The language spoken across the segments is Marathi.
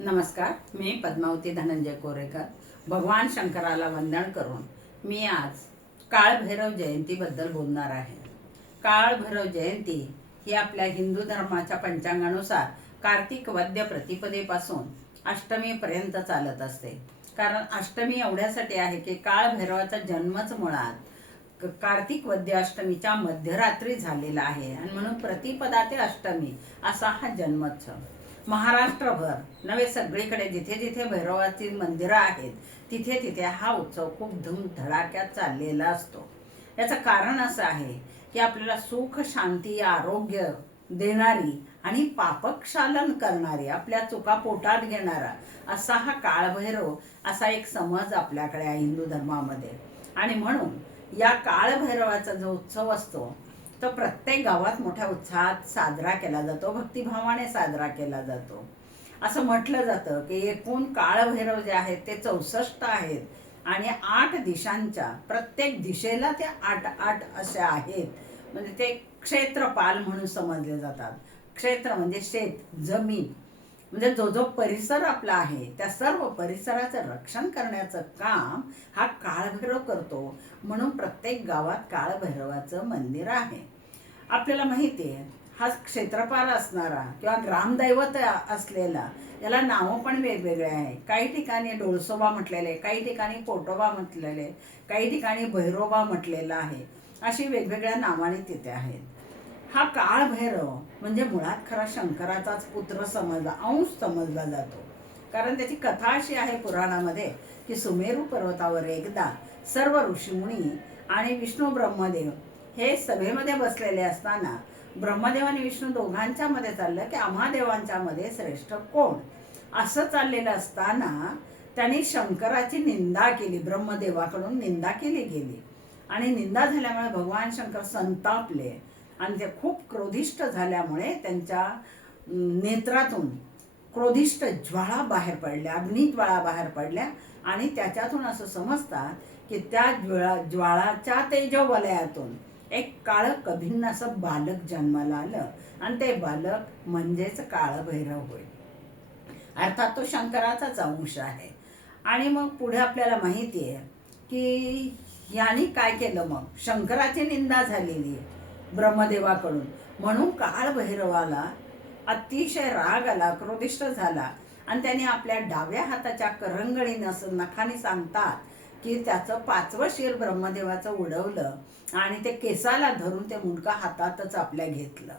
नमस्कार मी पद्मावती धनंजय कोरेकर. भगवान शंकराला वंदन करून मी आज काळभैरव जयंतीबद्दल बोलणार आहे. काळभैरव जयंती ही आपल्या हिंदू धर्माच्या पंचांगानुसार कार्तिक वद्य प्रतिपदेपासून अष्टमीपर्यंत चालत असते. कारण अष्टमी एवढ्यासाठी आहे की काळभैरवाचा जन्मच मुळात क- कार्तिक वद्य अष्टमीच्या मध्यरात्री झालेला आहे. आणि म्हणून प्रतिपदा ते अष्टमी असा हा जन्मोत्सव. महाराष्ट्रभर. नव्हे सगळीकडे जिथे जिथे भैरवाची मंदिरं आहेत तिथे तिथे हा उत्सव खूप धूमधडाक्यात चाललेला असतो. याचं कारण असं आहे की आपल्याला सुख शांती आरोग्य देणारी आणि पापक्षालन करणारी आपल्या चुका पोटात घेणारा असा हा काळभैरव असा एक समज आपल्याकडे आहे हिंदू धर्मामध्ये. आणि म्हणून या काळभैरवाचा जो उत्सव असतो तो प्रत्येक गावात मोठ्या उत्साहात साजरा केला जातो भक्तिभावाने साजरा केला जातो. असं म्हटलं जातं की एकूण काळभैरव जे आहेत ते चौसष्ट आहेत आणि आठ दिशांच्या प्रत्येक दिशेला ते आठ आठ असे आहेत. म्हणजे ते क्षेत्रपाल म्हणून समजले जातात. क्षेत्र म्हणजे शेत जमीन. म्हणजे जो जो परिसर आपला आहे त्या सर्व परिसराचं रक्षण करण्याचं काम हा काळभैरव करतो. म्हणून प्रत्येक गावात काळभैरवाचं मंदिर आहे. आपल्याला माहिती आहे हा क्षेत्रपाल असणारा किंवा ग्रामदैवत असलेला याला नावं पण वेगवेगळे आहे काही ठिकाणी डोळसोबा म्हटलेले काही ठिकाणी पोटोबा म्हटलेले काही ठिकाणी भैरोबा म्हटलेला आहे. अशी वेगवेगळ्या नावाने तिथे आहेत. हा काळ भैरव म्हणजे मुळात खरा शंकराचाच पुत्र समजला अंश समजला जातो. कारण त्याची कथा अशी आहे पुराणामध्ये की सुमेरू पर्वतावर एकदा सर्व ऋषीमुनी आणि विष्णू ब्रह्मदेव हे सभेमध्ये बसलेले असताना ब्रह्मदेव आणि विष्णू दोघांच्या मध्ये चाललं की आम्हा मध्ये श्रेष्ठ कोण? असं चाललेलं असताना त्यांनी शंकराची निंदा केली ब्रह्मदेवाकडून निंदा केली गेली. आणि निंदा झाल्यामुळे भगवान शंकर संतापले. आणि ते खूप क्रोधिष्ट झाल्यामुळे त्यांच्या नेत्रातून क्रोधिष्ट ज्वाळा बाहेर पडल्या अग्निज्वाळा बाहेर पडल्या. आणि त्याच्यातून असं समजतात की त्या ज्वाळा ज्वाळाच्या तेजोवलयातून एक काळ कभिन्न असं बालक जन्माला आलं. आणि ते बालक म्हणजेच काळभैरव होय. अर्थात तो शंकराचाच अंश आहे. आणि मग पुढे आपल्याला माहिती आहे की यांनी काय केलं मग? शंकराची निंदा झालेली आहे. ब्रह्मदेवाकडून. म्हणून काळभैरवाला अतिशय राग आला क्रोधिष्ट झाला. आणि त्याने आपल्या डाव्या हाताच्या करंगळीनं असं नखाने सांगतात की त्याचं पाचवं शिर ब्रह्मदेवाचं उडवलं आणि ते केसाला धरून ते मुंडका हातातच आपल्या घेतलं.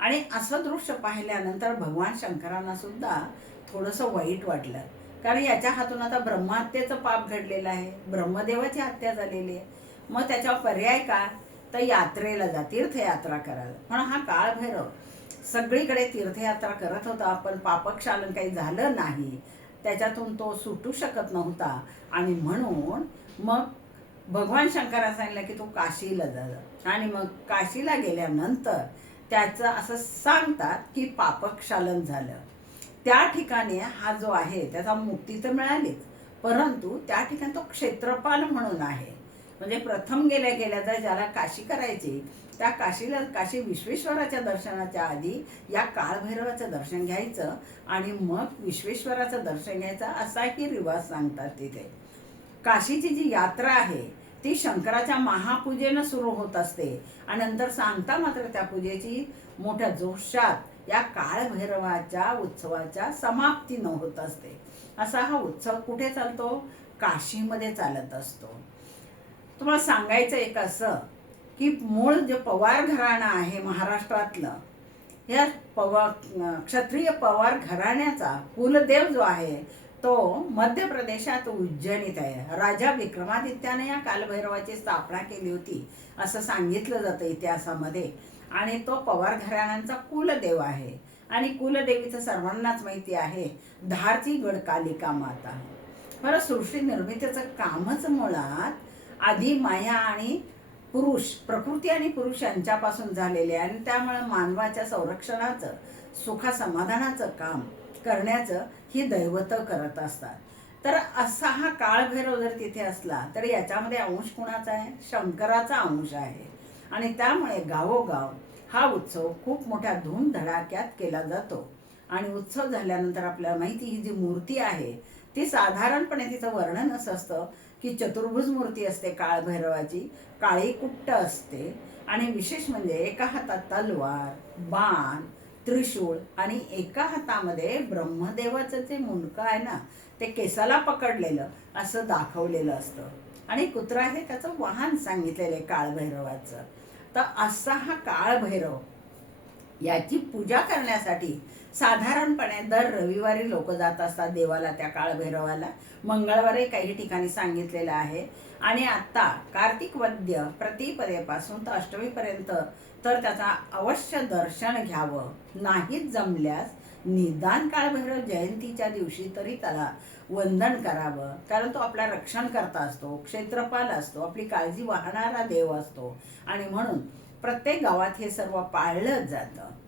आणि असं दृश्य पाहिल्यानंतर भगवान शंकरांना सुद्धा थोडंसं वाईट वाटलं. कारण याच्या हातून आता ब्रह्महत्येचं पाप घडलेलं आहे. ब्रह्मदेवाची हत्या झालेली आहे. मग त्याच्यावर पर्याय काय? तर यात्रेला जा तीर्थयात्रा करायला. म्हणून हा काळ भैरव सगळीकडे तीर्थयात्रा करत होता पण पापक्षालन काही झालं नाही. त्याच्यातून तो सुटू शकत नव्हता. आणि म्हणून मग भगवान शंकरा सांगितलं की तू काशीला जा. आणि मग काशीला गेल्यानंतर त्याचं असं सांगतात की पापक्षालन झालं. त्या ठिकाणी हा जो आहे त्याचा मुक्ती तर मिळालीच परंतु त्या ठिकाणी तो क्षेत्रपाल म्हणून आहे. म्हणजे प्रथम गेल्या गेल्या तर ज्याला काशी करायची त्या काशीला काशी विश्वेश्वराच्या दर्शनाच्या आधी या काळभैरवाचं दर्शन घ्यायचं आणि मग विश्वेश्वराचं दर्शन घ्यायचं असाही रिवाज सांगतात तिथे. काशीची जी यात्रा आहे ती शंकराच्या महापूजेनं सुरू होत असते आणि नंतर सांगता मात्र त्या पूजेची मोठ्या जोशात या काळभैरवाच्या उत्सवाच्या समाप्तीनं होत असते. असा हा उत्सव कुठे चालतो? काशीमध्ये चालत असतो. तुम्हाला सांगायचं एक असं की मूळ जे पवार घराणं आहे महाराष्ट्रातलं या पवार क्षत्रिय पवार घराण्याचा कुलदेव जो आहे तो मध्य प्रदेशात उज्जैनीत आहे. राजा विक्रमादित्याने या कालभैरवाची स्थापना केली होती असं सांगितलं जातं इतिहासामध्ये. आणि तो पवार घराण्यांचा कुलदेव आहे. आणि कुलदेवीचं सर्वांनाच माहिती आहे धारची गडकालिका माता. खरं सृष्टी निर्मितीचं कामच मुळात आधी माया आणि पुरुष प्रकृती आणि पुरुष यांच्यापासून झालेले आहे. आणि त्यामुळे मानवाच्या संरक्षणाचं सुखा समाधानाचं काम करण्याचं ही दैवत करत असतात. तर असा हा काळभैरव जर तिथे असला तर याच्यामध्ये अंश कुणाचा आहे? शंकराचा अंश आहे. आणि त्यामुळे गावोगाव हा उत्सव खूप मोठ्या धूमधडाक्यात केला जातो. आणि उत्सव झाल्यानंतर आपल्याला माहिती ही जी मूर्ती आहे ती साधारणपणे तिचं वर्णन असं असतं की चतुर्भुज मूर्ती असते काळ भैरवाची काळी कुट्ट असते. आणि विशेष म्हणजे एका हातात तलवार बाण त्रिशूळ आणि एका हातामध्ये ब्रह्मदेवाचं जे मुंडकं आहे ना ते केसाला पकडलेलं असं दाखवलेलं असतं. आणि कुत्रा हे त्याचं वाहन सांगितलेलं आहे काळभैरवाचं. तर असा हा काळभैरव याची पूजा करण्यासाठी साधारणपणे दर रविवारी लोक जात असतात देवाला त्या काळभैरवाला. मंगळवारी काही ठिकाणी सांगितलेलं आहे. आणि आता कार्तिक वद्य प्रतिपदेपासून तर अष्टमीपर्यंत तर त्याचा अवश्य दर्शन घ्यावं. नाहीच जमल्यास निदान काळभैरव जयंतीच्या दिवशी तरी त्याला वंदन करावं. कारण तो आपला रक्षण करता असतो क्षेत्रपाल असतो आपली काळजी वाहणारा देव असतो. आणि म्हणून प्रत्येक गावात हे सर्व पाळलं जातं.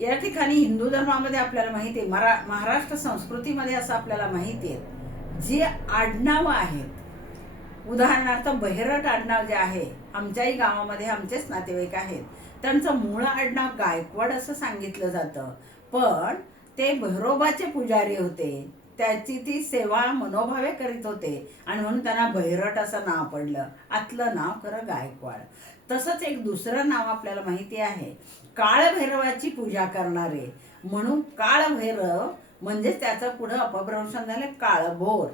या ठिकाणी हिंदू धर्मामध्ये आपल्याला माहिती आहे मरा महाराष्ट्र संस्कृतीमध्ये असं आपल्याला माहिती आहे. जी आडनावं आहेत उदाहरणार्थ बहिरट आडनाव जे आहे आमच्याही गावामध्ये आमचेच नातेवाईक आहेत. त्यांचं मूळ आडनाव गायकवाड असं सांगितलं जातं. पण ते भैरोबाचे पुजारी होते. त्याची ती सेवा मनोभावे करीत होते. आणि म्हणून त्यांना भैरट असं नाव पडलं. आतलं नाव खरं गायकवाड. तसंच एक दुसरं नाव आपल्याला माहिती आहे. काळभैरवाची पूजा करणारे. म्हणून काळभैरव म्हणजे त्याचं पुढं अपभ्रंशन झालं काळभोर.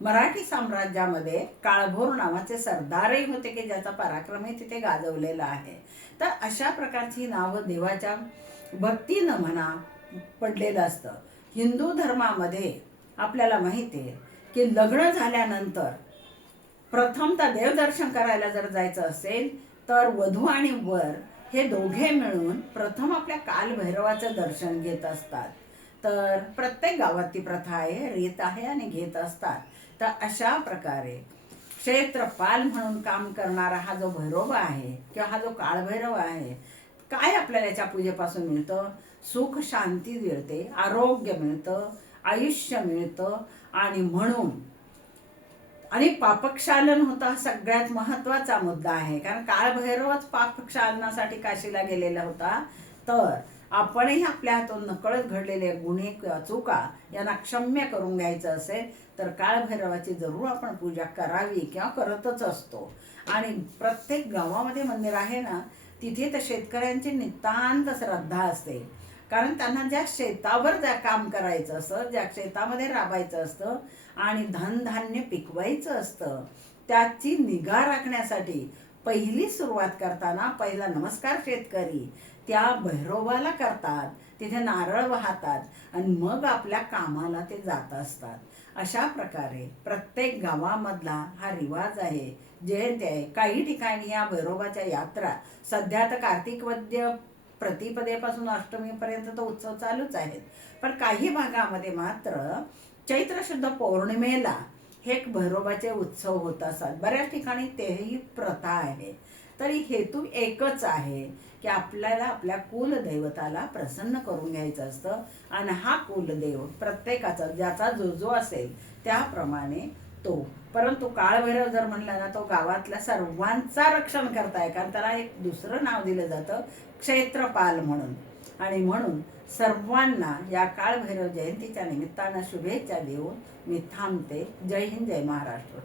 मराठी साम्राज्यामध्ये काळभोर नावाचे सरदारही होते की ज्याचा पराक्रमही तिथे गाजवलेला आहे. तर अशा प्रकारची नावं देवाच्या भक्तीनं म्हणा पडलेलं असतं. हिंदू धर्मामध्ये आपल्याला माहिती आहे की लग्न झाल्यानंतर प्रथमतः देवदर्शन करायला जर जायचं असेल तर वधू आणि वर हे दोघे मिळून प्रथम आपल्या कालभैरवाचं दर्शन घेत असतात. तर प्रत्येक गावात ती प्रथा आहे रीत आहे आणि घेत असतात. तर अशा प्रकारे क्षेत्रपाल म्हणून काम करणारा हा जो भैरव आहे किंवा हा जो काळभैरव आहे काय आपल्याला याच्या पूजेपासून मिळतं? सुख शांती मिळते आरोग्य मिळतं आयुष्य मिळतं. आणि म्हणून आणि पापक्षालन होता हा सगळ्यात महत्त्वाचा मुद्दा आहे. कारण काळभैरवच पापक्षालनासाठी काशीला गेलेला होता. तर आपणही आपल्या हातून नकळत घडलेले गुन्हे चुका यांना क्षम्य करून घ्यायचं असेल तर काळभैरवाची जरूर आपण पूजा करावी किंवा करतच असतो. आणि प्रत्येक गावामध्ये मंदिर आहे ना तिथे तर शेतकऱ्यांची नितांत श्रद्धा असते. कारण त्यांना ज्या शेतावर ज्या काम करायचं असतं ज्या शेतामध्ये राबायचं असतं आणि धनधान्य पिकवायचं असतं त्याची निगा राखण्यासाठी पहिली सुरुवात करताना पहिला नमस्कार शेतकरी त्या भैरोबाला करतात तिथे नारळ वाहतात आणि मग आपल्या कामाला ते जात असतात. अशा प्रकारे प्रत्येक गावामधला हा रिवाज आहे. जयंती आहे काही ठिकाणी या भैरोबाच्या यात्रा. सध्या तर कार्तिक वद्य प्रतिपदेपासून अष्टमीपर्यंत तो उत्सव चालूच आहेत. पण काही भागामध्ये मात्र चैत्र शुद्ध पौर्णिमेला हे भैरोबाचे उत्सव होत असतात. बऱ्याच ठिकाणी तेही प्रथा आहे. तरी हेतू एकच आहे की आपल्याला आपल्या कुलदैवताला प्रसन्न करून घ्यायचं असतं. आणि हा कुलदेव प्रत्येकाचा ज्याचा जो जो असेल त्याप्रमाणे तो परंतु काळभैरव जर म्हणला ना तो गावातल्या सर्वांचा रक्षण करताय कारण त्याला एक दुसरं नाव दिलं जातं क्षेत्रपाल म्हणून. आणि म्हणून सर्वांना या काळभैरव जयंतीच्या निमित्तानं शुभेच्छा देऊन मी थांबते. जय हिंद जय महाराष्ट्र.